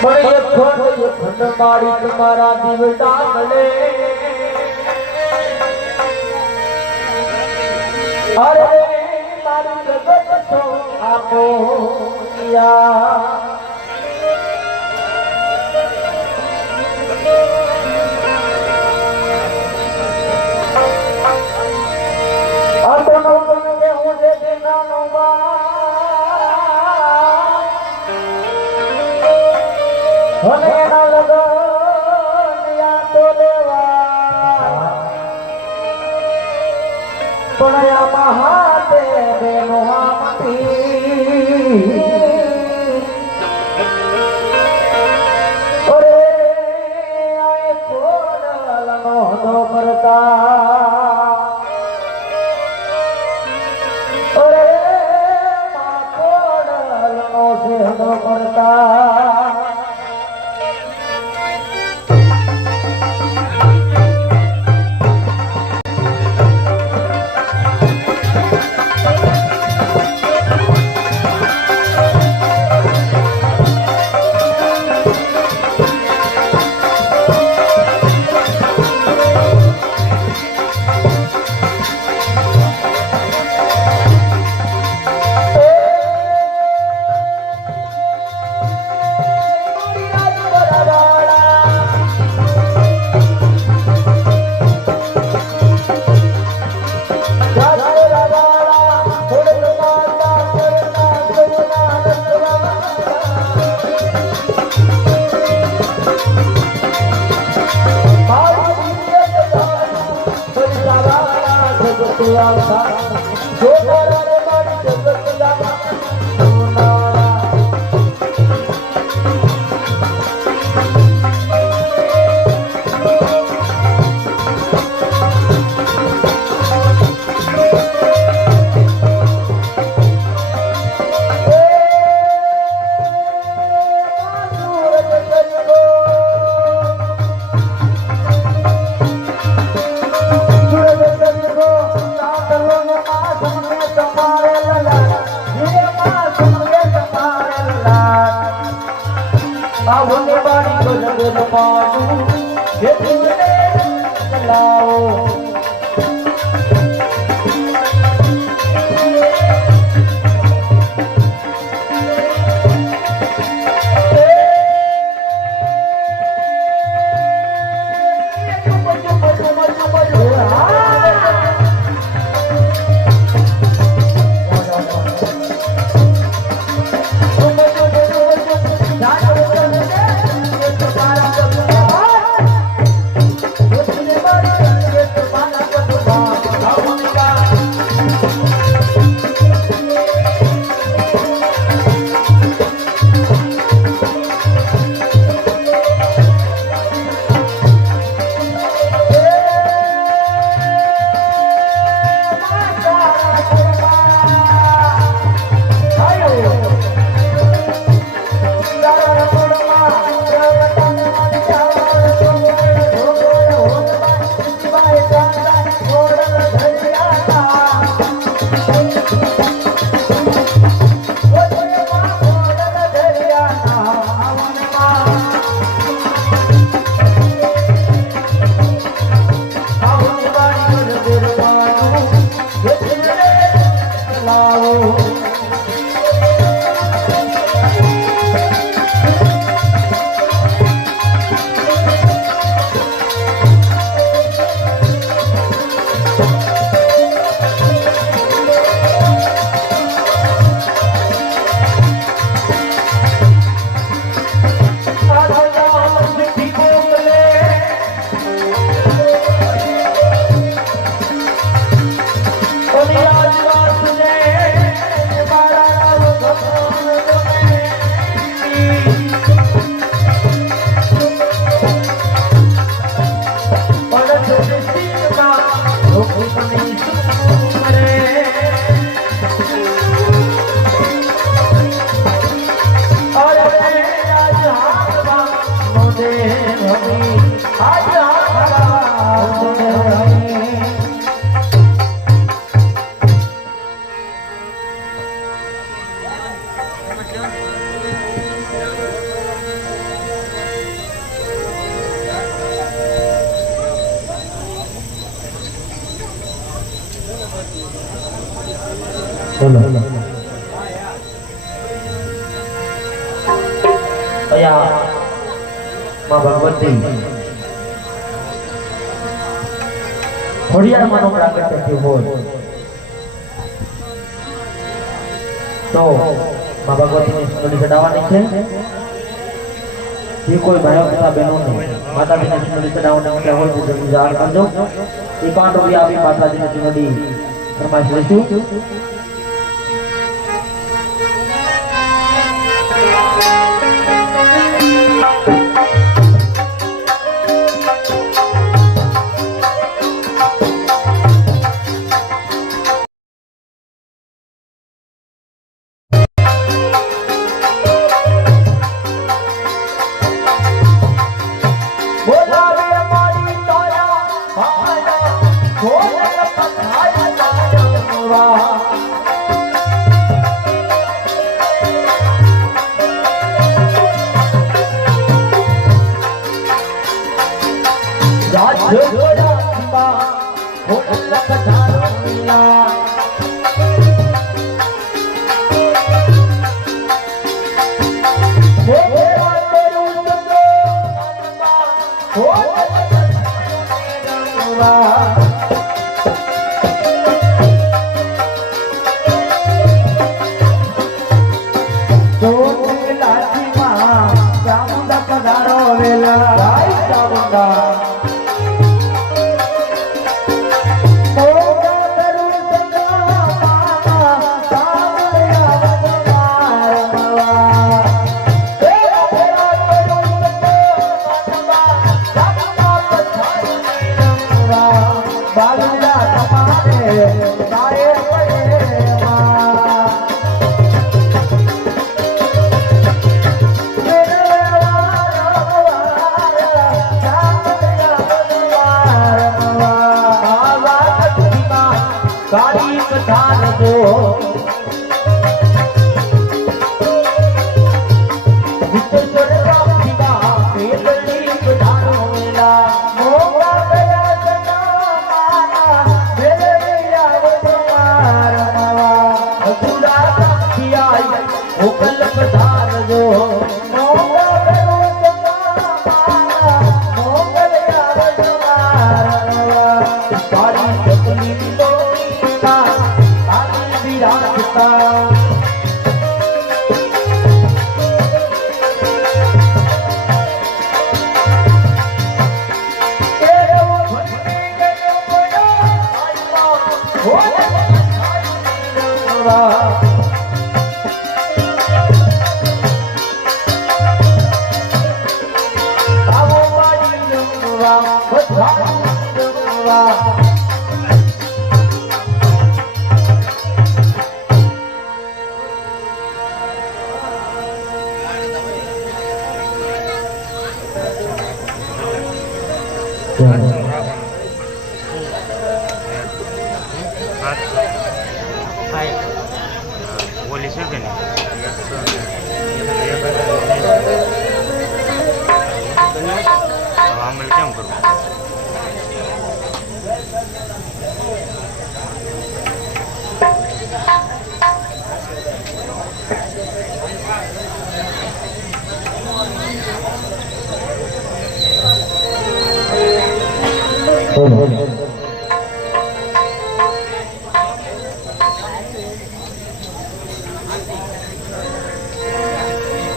મને એક ખંડ મારી તમારા દીવડા મળે અરે મારું જગત સો આપો બોલો અયા માં ભગવતી ખોડિયાર માનો પ્રાગટ્ય થયું હોય તો માં ભગવતીની સુંદરી ચડાવવાની છે જે કોઈ ભાઈઓ તથા બહેનોને માતાજીની સુંદરી ચડાવવાના માટે હોય તો જરૂર જાણ કરજો 51 રૂપિયા આપી માતાજીની સુંદરી ફરમાઈશ લઈશું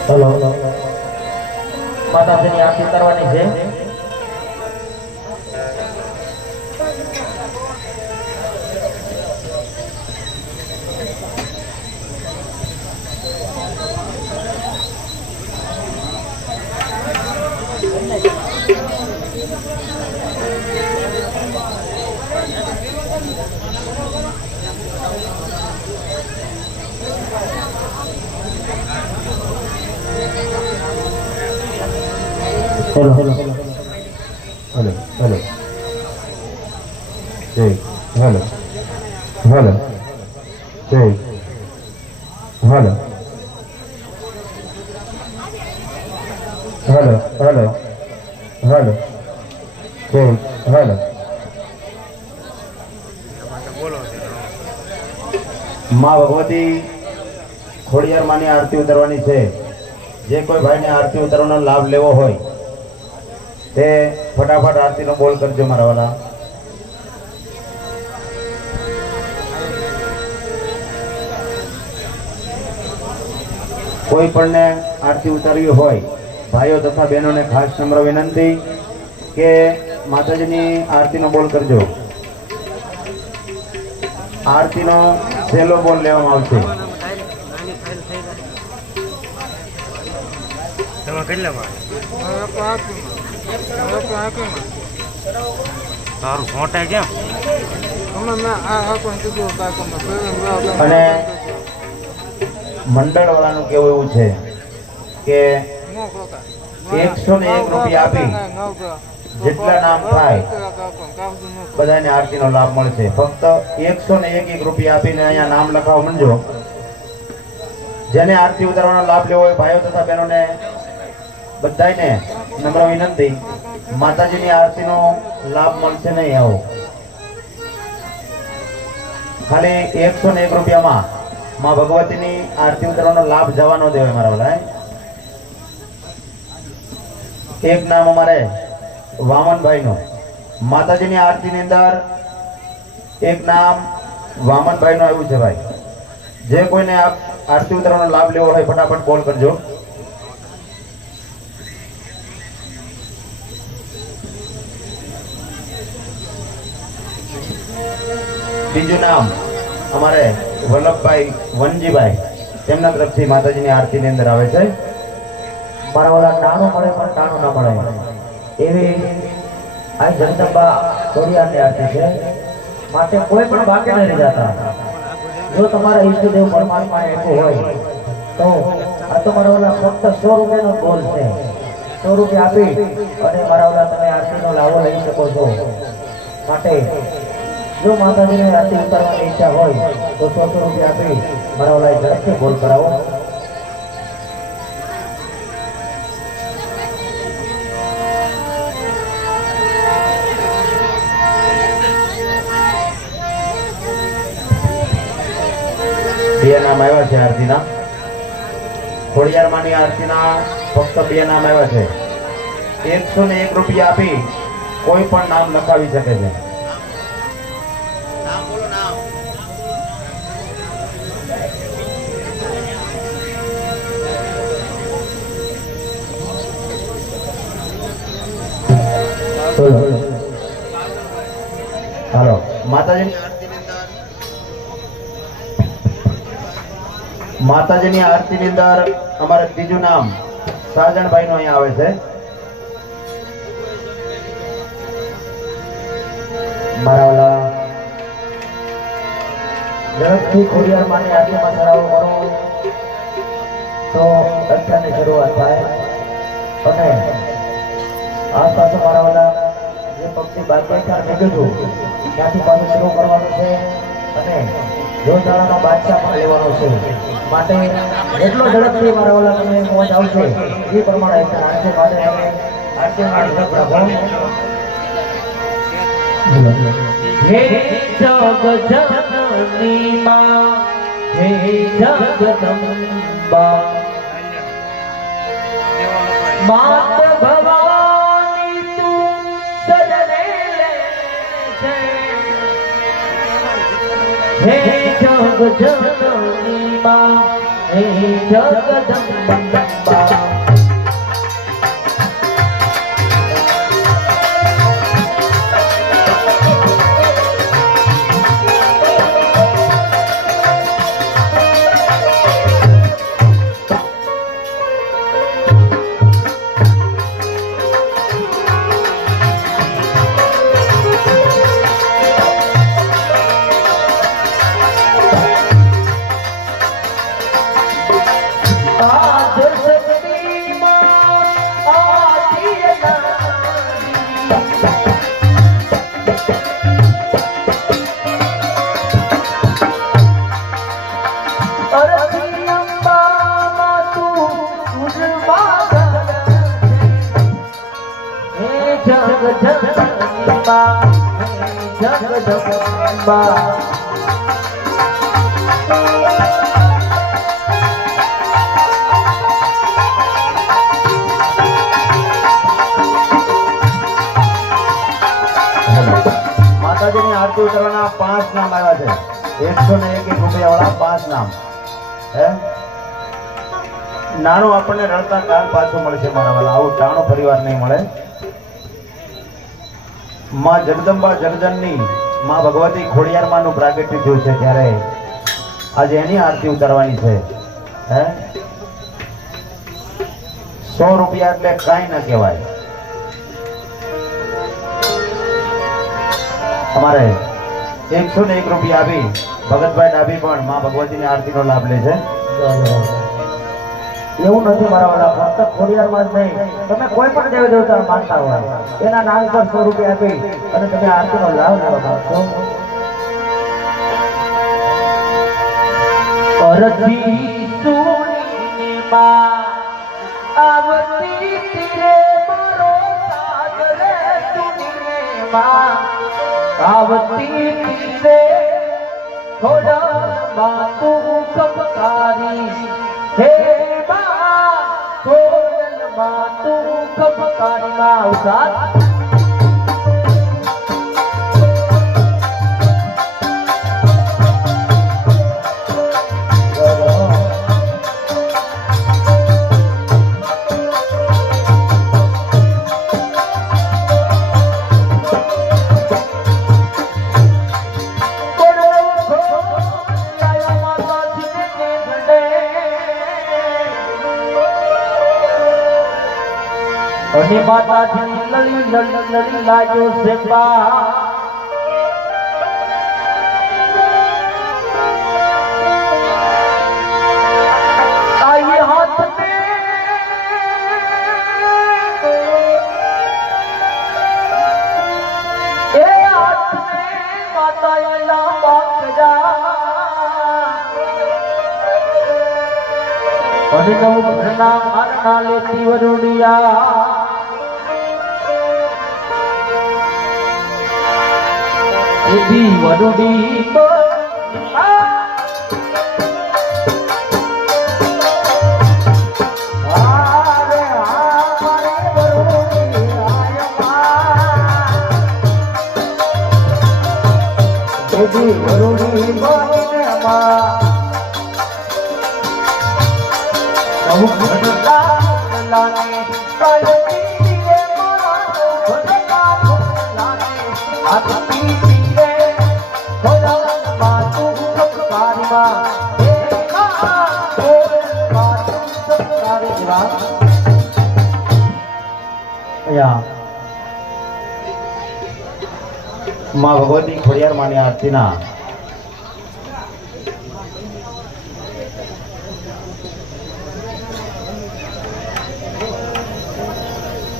हेलो माताजीની આરતી કરવાની છે हेलो हेलो हेलो हेलो जय हेलो हेलो जय हेलो हेलो हेलो हेलो जय हेलो માં ભગવતી ખોડિયાર માની આરતી ઉતારવાની છે. જે કોઈ ભાઈને આરતી ઉતારવાનો લાભ લેવો હોય તે ફટાફટ આરતીનો બોલ કરજો મારા વાલા. કોઈ પણને આરતી ઉતારવી હોય ભાઈઓ તથા બહેનોને ખાસ નમ્ર વિનંતી કે માતાજીની આરતીનો બોલ કરજો. આરતીનો સહેલો બોલ લેવામાં આવશે. અને મંડળ વાળાનું કેવું એવું છે કે 101 રૂપિયા આપી જેટલા નામ થાય બધાને આરતીનો લાભ મળશે. ફક્ત 101 રૂપિયા આપીને અહીંયા નામ લખાવો મંજો. જેને આરતી ઉતારવાનો લાભ લેવો હોય ભાઈઓ તથા બહેનોને બધાને નમ્ર વિનંતી, માતાજીની આરતીનો લાભ મળશે નહીં. આવો ખાલી 101 રૂપિયામાં માં ભગવતીની આરતી ઉતારવાનો લાભ જવા ન દેવાય મારા વાલા. એક નામ અમારે વામનભાઈ નું માતાજીની આરતી ની અંદર એક નામ વામનભાઈ નું આવ્યું છે. ભાઈ જે કોઈને આરતી ઉતારવાનો લાભ લેવો હોય ફટાફટ કોલ કરજો. બીજું નામ અમારે વલ્લભભાઈ વનજીભાઈ, તેમના તરફથી માતાજીની આરતી ની અંદર આવે છે. મારા વાલા નાનું મળે પણ નાનું ના મળે એવી આ જગદંબા ખોડિયારની આરતી છે. માટે કોઈ પણ બાકી નહીં જતા. જો તમારા ઈષ્ટદેવ પરમાત્મા એટલું હોય તો આ તો મારા વાલા ફક્ત 100 રૂપિયાનો બોલ છે. 100 રૂપિયા આપી અને મારા વાલા તમે આરતીનો લાવો લઈ શકો છો. માટે જો માતાજીની આરતી ઉતારવાની ઈચ્છા હોય તો 100 રૂપિયા આપી મારા વાલા ઝડપથી બોલ કરાવો. બે નામ આવ્યા છે આરતીના. ખોડિયાર માની આરતીના ફક્ત 2 નામ આવ્યા છે. 101 રૂપિયા આપી કોઈ પણ નામ લખાવી શકે છે. હાલો માતાજીની આરતી ની અંદર અમારે ત્રીજું નામ સાજણભાઈ નું અહીંયા આવે છે. મારા વાલા ઝડપથી ખોડિયાર માની આરતીમાં ચડાવો કરો તો અઠ્યાની શરૂઆત થાય. અને આસપાસ મારા વાલા જે પક્ષી બાકી મેં કીધું ત્યાંથી પાછું શરૂ કરવાનું છે. અને જોધારાનો બાદશાહ પણ લેવાનો છે. માટે એટલો ઝડપથી મારા વાલા તમે પહોંચ આવશે એ પ્રમાણે આરતી માટે અમે આરતી રાખો. હે જગજનની માં, હે જગદંબા, માત ભવાની તું સજને લે છે. હે જગજનની માં, હે જગદંબા, જગદંબા રૂપિયાવાળા 5 નામ હે નાનું આપણને રડતા કાલ પાછું મળશે મારા વાલા, આવું ટાણું પરિવાર નહીં મળે. માં જગદંબા જગજનની માં ભગવતી ખોડિયાર માનું પ્રાગટ્ય થયું છે ત્યારે આજે એની આરતી ઉતારવાની છે હે 100 રૂપિયા એટલે કાંઈ ના કહેવાય. અમારે 101 રૂપિયા આપી ભગતભાઈ ડાબી પણ માં ભગવતીની આરતીનો લાભ લે છે. એવું નથી મારા વાળા, ફક્ત ખોડિયારમાં જ નહીં, તમે કોઈ પણ દેવ દેવતા માનતા હોય એના નામ પર 100 રૂપિયા આપી અને તમે આરતીનો લાભ લેવા માંગશો. અરજી સુણીને માં આવતી તીરે મારો સાગરે સુણીને માં આવતી તીરે ખોડામાં તું કપકારી હે માં ખોડલમાં તું કપકારી માં ઉતાર. અને માતાજી લલી લલી લલી લાગ્યો છે બા આયે હાથ મે એ હાથ મે માતા એલા બાકજા અને નવ ઘરના મારના લેતી વરુડિયા એવી વરુડી માં ભગવતી ખોડિયાર માની આરતીના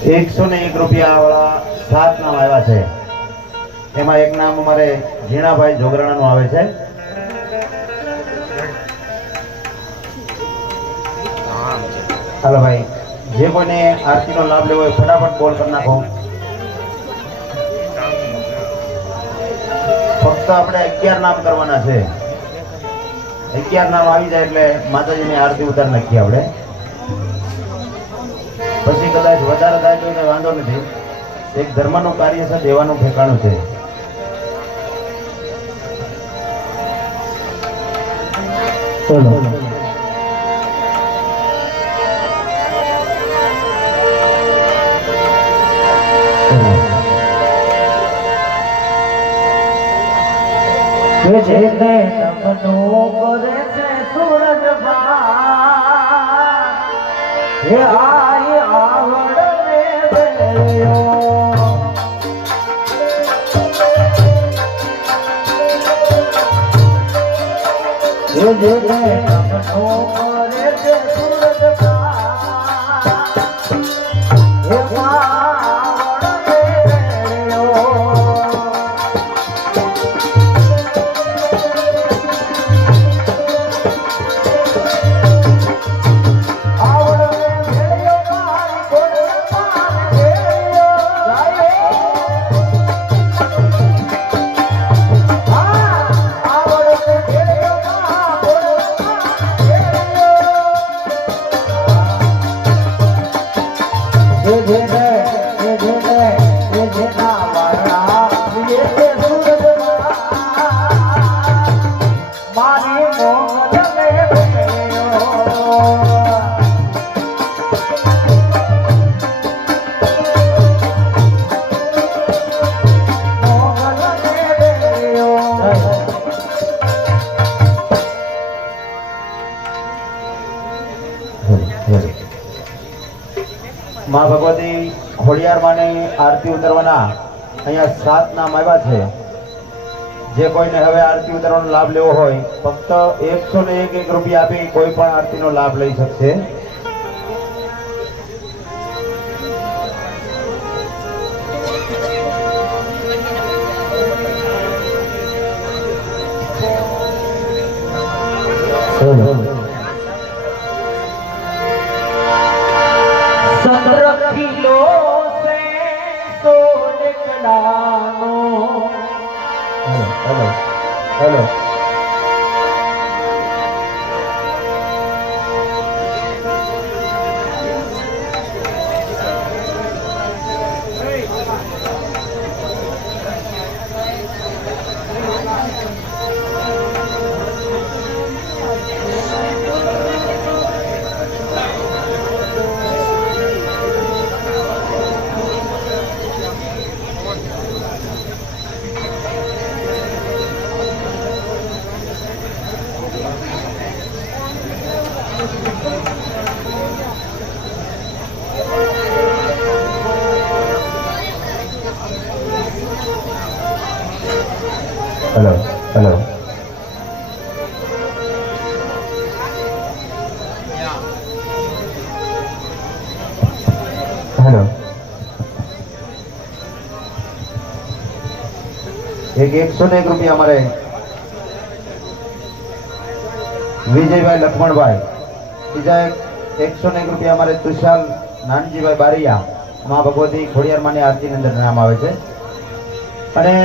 101 રૂપિયા વાળા 7 નામ આવ્યા છે. એમાં એક નામ અમારે ઝીણાભાઈ જોગરાણાનું આવે છે. હાલો ભાઈ, જે કોઈને આરતીનો લાભ લેવો હોય ફટાફટ બોલ કરી નાખો. ફક્ત આપણે 11 નામ કરવાના છે. 11 નામ આવી જાય એટલે માતાજીની આરતી ઉતાર નાખીએ આપણે. પછી કદાચ વધારે થાય તો એને વાંધો નથી. એક ધર્મનું કાર્ય છે, દેવાનું ઠેકાણું છે. ચલો જેને નમનો કરે છે સૂરજ બા હે આય આવડ ને બેયો જેને નમનો કરે છે સૂરજ બા હે આવડ ને બેયો માં ભગવતી ખોડિયાર માની આરતી ઉતરવાના અહીંયા 7 નામ આવ્યા છે. જે કોઈને હવે આરતી ઉતરવાનો લાભ લેવો હોય ફક્ત 101 રૂપિયા આપી કોઈ પણ આરતીનો લાભ લઈ શકશે. किलो से सोने कलानो hello hello hello hello hello एक 101 રૂપિયા અમારે વિજયભાઈ લક્ષ્મણભાઈ. બીજા એક 101 રૂપિયા અમારે તુષાર નાનજીભાઈ બારિયા. માં ભગવતી ખોડિયાર માની આરતીની અંદર નામ આવે છે. અને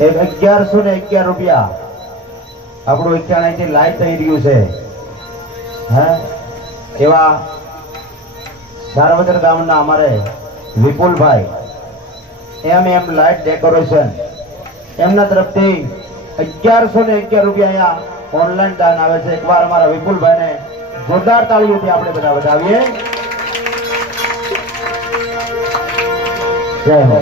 1111 રૂપિયા આપણું 91 લાઈટ થઈ રહ્યું છે. એવા સારવદર ગામના અમારે વિપુલભાઈ એમ લાઈટ ડેકોરેશન એમના તરફથી 1111 રૂપિયા અહીંયા ઓનલાઈન દાન આવે છે. એકવાર અમારા વિપુલભાઈને જોરદાર તાળીઓથી આપણે બધા વધાવીએ. જય હો.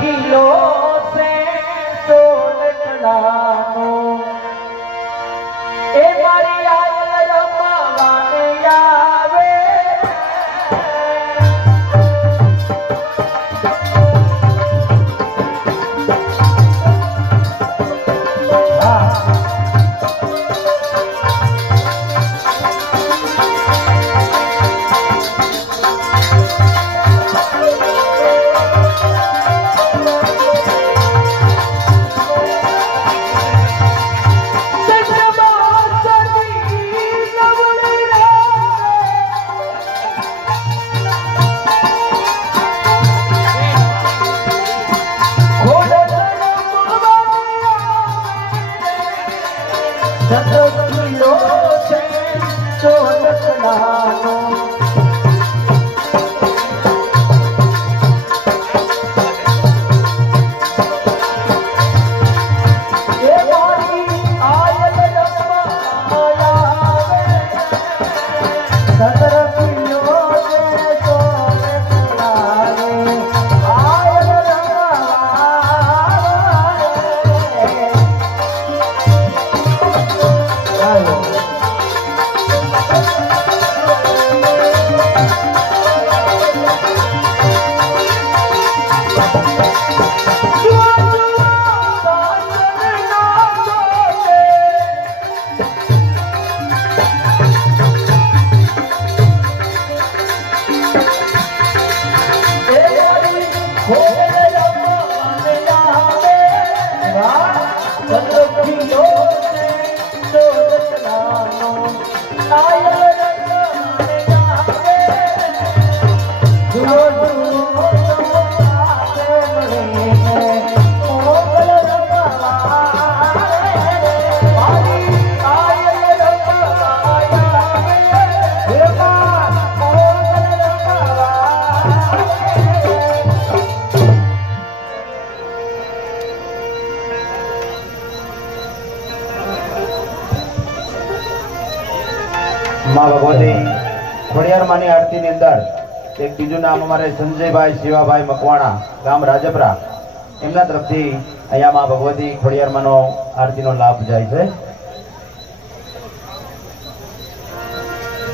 किलो से सोने कलानो ए मारी आयल रमाने आवे किलो से सोने कलानो માં ભગવતી ખોડિયાર માની આરતીની અંદર એક બીજું નામ અમારે સંજયભાઈ શિવાભાઈ મકવાણા, ગામ રાજપરા, એમના તરફથી અહીંયા માં ભગવતી ખોડિયારમાંનો આરતીનો લાભ જાય છે.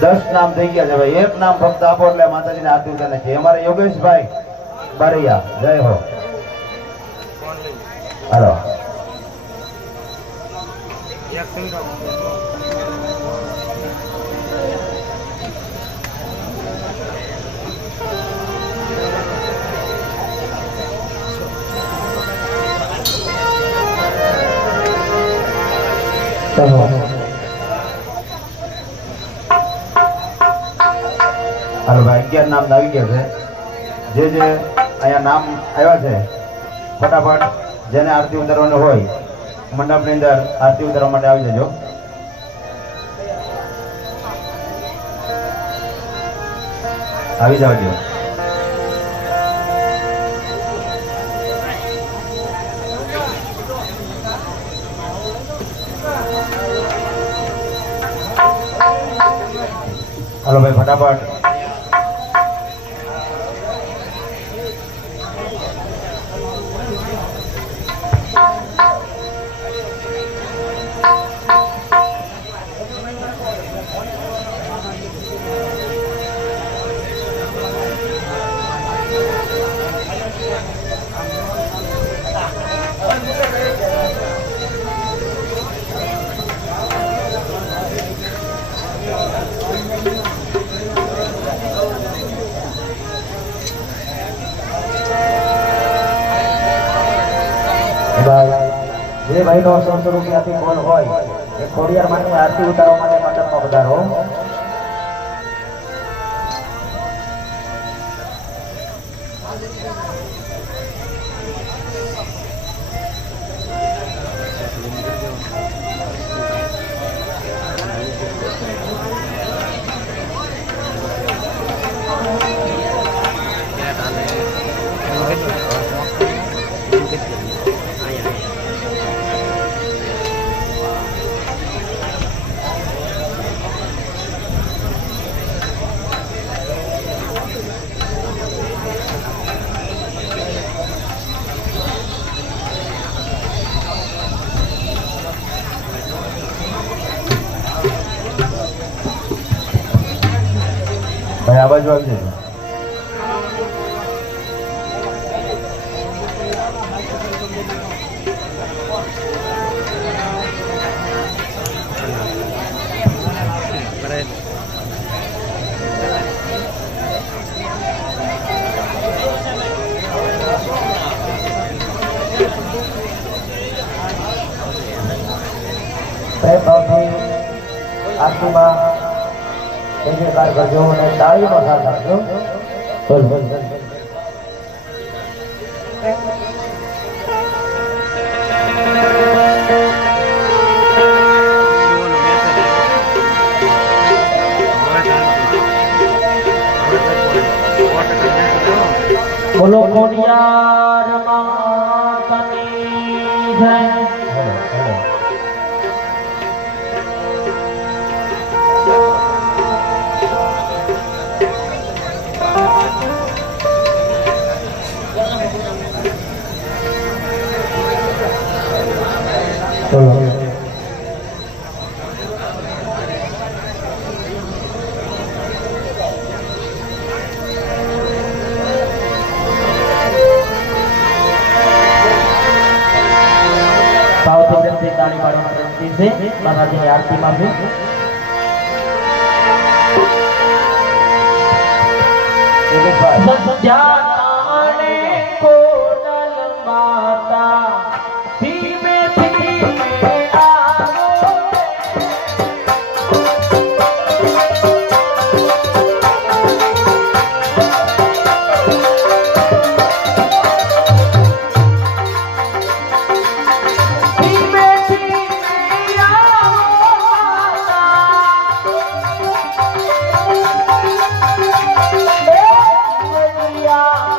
10 નામ થઈ ગયા છે ભાઈ. એક નામ ફક્ત આપો એટલે માતાજીને આરતી ઉતારી નાખીએ. અમારે યોગેશભાઈ બારૈયા, જય હો. હાલો. હાલો ભાઈ, 11 નામ આવી ગયા છે. જે અહીંયા નામ આવ્યા છે ફટાફટ જેને આરતી ઉતારવાનું હોય મંડપની અંદર આરતી ઉતારવા માટે આવી જજો. આવી જાવજો. હાલો ભાઈ ફટાફટ. જે ભાઈનો 100 રૂપિયાથી બોલ હોય એ ખોડિયારમાંની આરતી ઉતારવા માટે મંડપમાં પધારો. ભાઈ આ બાજુ આવી જજો. આરતીમાં જયકાર કરજો અને તાળીનો સાથ આપજો. બોલ બોલ બોલ. બોલો ખોડિયાર માતાની જય. તાળી પાડવામાં વિનંતી છે. માતાજીની આરતીમાં છે. સત્યાને કોડલ માતા ધીમે ધીમે આવો. Yeah.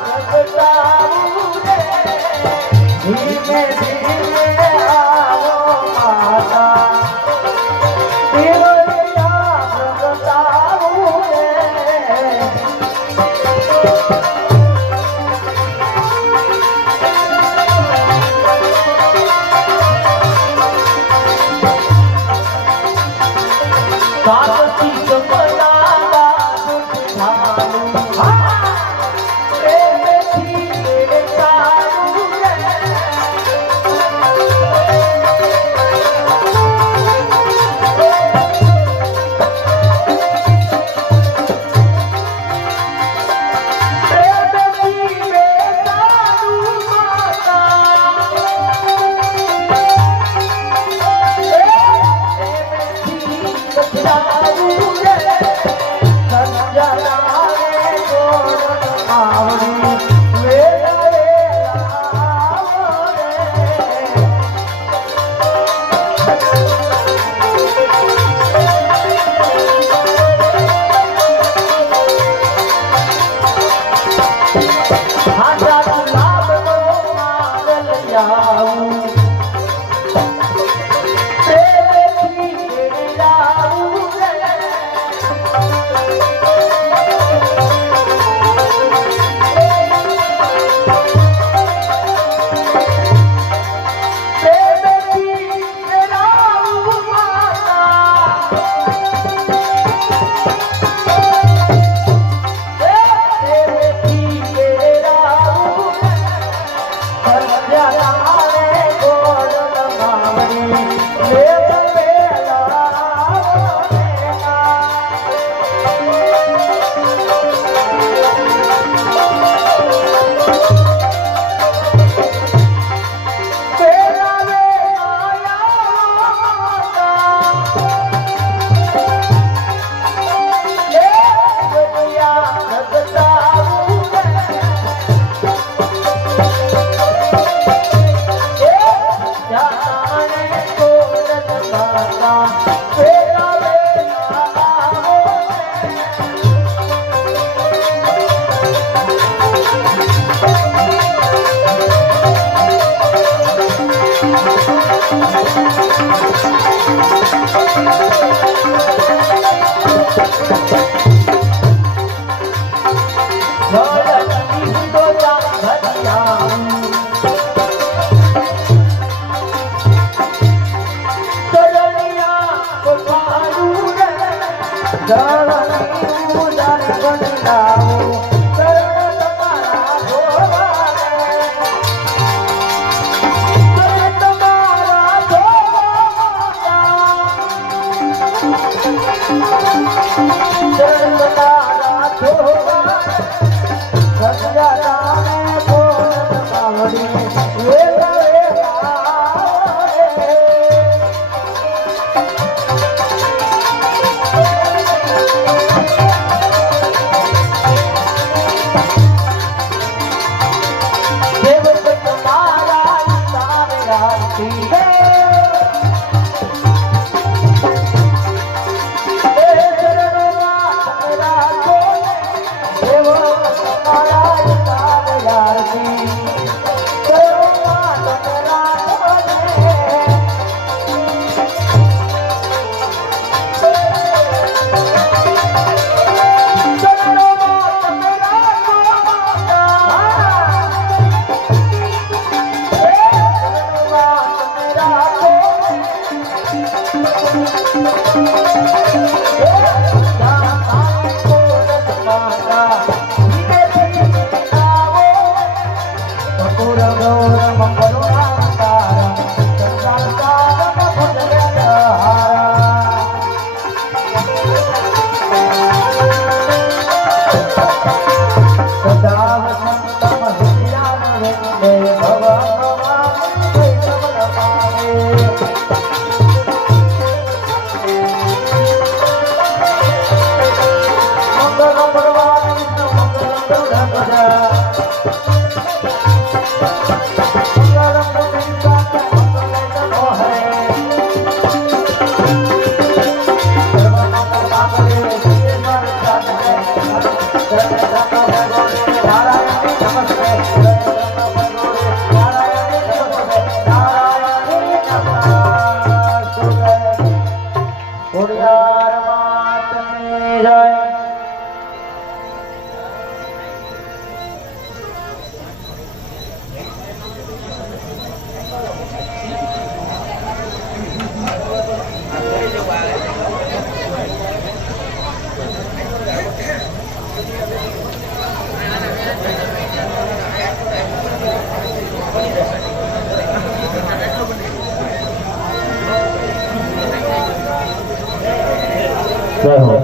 જય હો.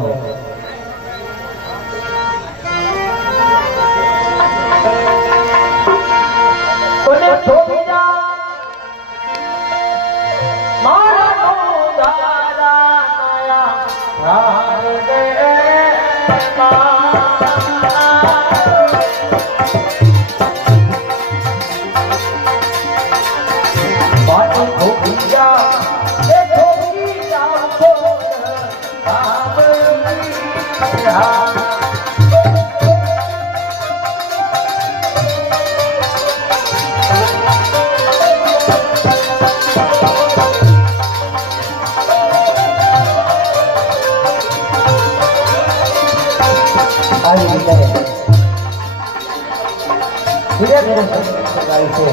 ધીરે ધીરે ગાય છે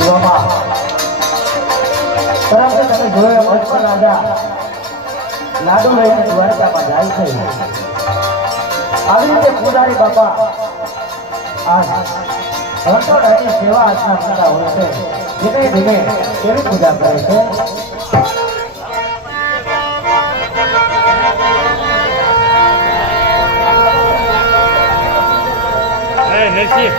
એવામાં તરત તમે જોયો બચપન રાજા લાડુ લઈને દ્વારકામાં જાય છે. આવી રીતે પૂજારી બાપા આ રણછોડરાયની સેવા આચરણ કરતા હોય છે. ધીમે ધીમે કેવી પૂજા કરે છે. Hey, Nessie.